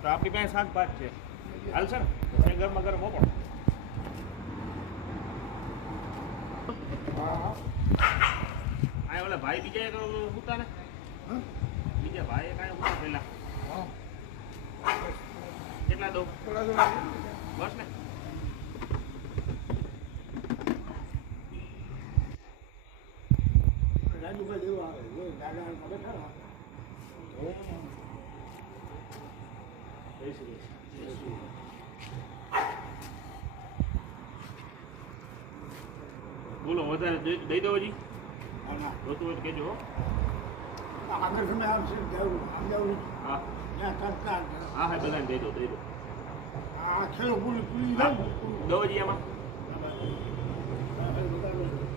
તો આપણી પાસે શાકભાત છે હાલશે ને એ ગરમા ગરમ મોકલો. આ ઓલા ભાઈ બીજા એક ઉતા ને બીજા ભાઈ કાંઈ ઉતા પેલા કેટલા દો બસ ને રાજુભાઈ જેવું આવે દાદા ખરા બોલો વધારે દઈ દો હજી જોતું હોય તો કહેજો. આગળ તમે આવશે હા ત્યાં કરતા હા હા બધાને દઈ દો આ ખેલો પૂરી પૂરી દો હજી એમાં બધા